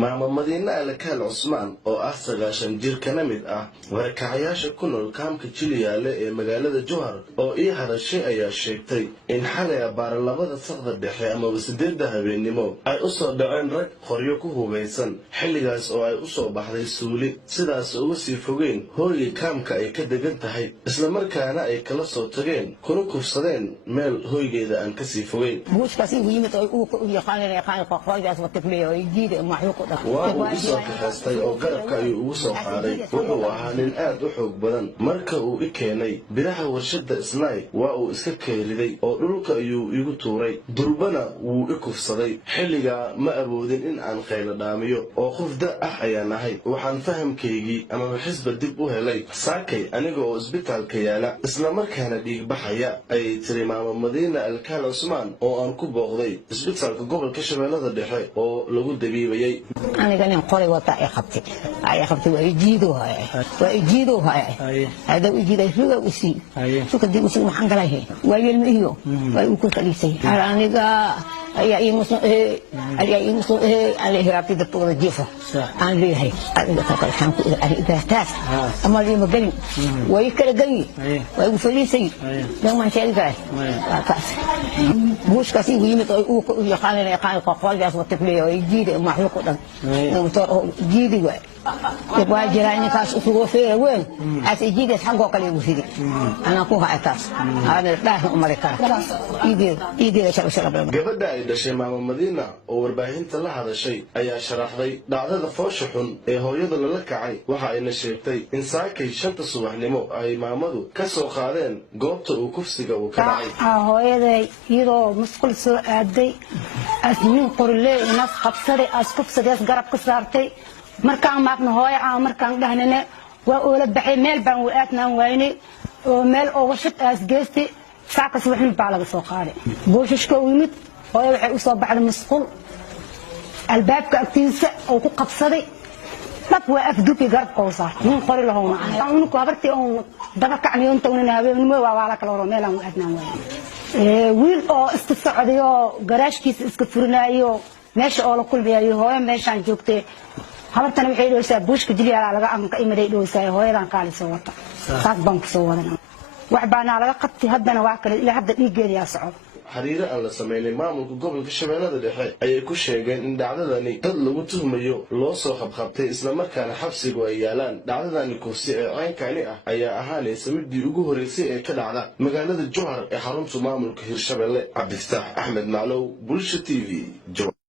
maama Madiina Alkaal Cusmaan oo ah 9 jir kana mid ah warkacayaasha ku nool kaamka Jiliyaale ee magaalada Jowhar oo ii hadashay ayaa sheegtay in xalay baarlamada saqda dhexe ama 8 habeenimo ay u soo dhaceen rag qoryo ku hubeysan xilligaas oo ay u soo baxday suuli sidaas uga sii fogeen hooyay kaamka ay ka degan tahay isla markaana ay kala soo tageen kuna kufsadeen meel hooygeeda aan ka sii fogeyn waa soo kaxaystay oo garabka ayuu ugu soo qaaday wuxuu ahaa nin aad u xoog badan marka uu i keenay biraha warshada isnaay waa uu iska keeriday oo dhulka ayuu igu tuuray durbana wuu i kufsaday xilligaa ma awoodin in aan qaylo dhaamiyo oo qof da ah ayaan ahay waxaan fahamkaygii ama xisba dib u helay saakay aniga oo isbitaalka yaala isla markaana dhiig baxaya ayay tiri maama Madiina Alkaal Cusmaan oo aan ku booqday isbitaalka gobolka Shabeellada Dhexe oo lagu dabiibayay aniga nin qoray wata ay qabtay waa ijiido hada ijiiday suuga usi suuqa dib usi waxaan galay waa yelmiyo waa uu ku talisay aniga ayaa ii muso عليه رابطة الطول الجيفة عن ليه أنا تقول حنك إذا تاس أما اللي مقلي ويكل قلي ويفليسي لما شيء قال كاس بوش كاسي ويمت يقال قال جالس وتفليه ويجيد ما هو قدام جيدي يبغى جيراني كاس أسوق فيه وين أسيجيد حقه قليل وفيدي أنا أكوها أكاس أنا لا أمريكا يدير شرب gabadha ay dhashay maama Madiina oo warbaahinta la hadashay ayaa sharaxday dhacdada foosha xun ee hooyada la kacay waxa ay sheegtay in saakay 5 subaxnimo ay maamadu ka soo qaadeen goobta uu kufsiga uu ka dhacay hooyaday iyadoo mas'uul soo aaday asnin qorle inaas qabsaday kufsigaas garab ka saartay markaan maaqna hooyo markaan dhahnane waa oo la baxay meel baan u aadnaan waynay oo meel oo washad aas geestay ساعة صباحين بعلق سوقاري بوشش كويمت هاي وحي أصاب بعد مسقول الباب كأكتيس أو كقبصري ما توقف دوبي قرب قوصار من قري له معه أنا كوابرتي أو دبك عن يوم توني هذا من مو وعلى كلام ميلا وأدنى ويل أو استسعدي أو جراش كيس إسكفرنايو ماشي أول كل بيا هاي ماشي عن جوكتي هبرتنا بحيل وساب بوش كدلي على عم كإمري دوساي هاي ران قال سوته صار بنك صورنا وعبانا على قطي هدنا واكل إلى حد إيجاري يا صعب xiriir aan la sameeyay maamulka gobolka Shabeellada Dhexe ayay ku sheegeen in dhacdadani dad lagu tuhmayo loo soo qabqabtay isla markaana xabsigu ay yaalaan dhacdadani kufsi ee caynkani ah ayaa ahaanaysa midii ugu horeysay ee ka dhacda magaalada Jowhar ee xarunta maamulka Hirshabeelle Cabdifataax Axmed Maclow Bulsho TV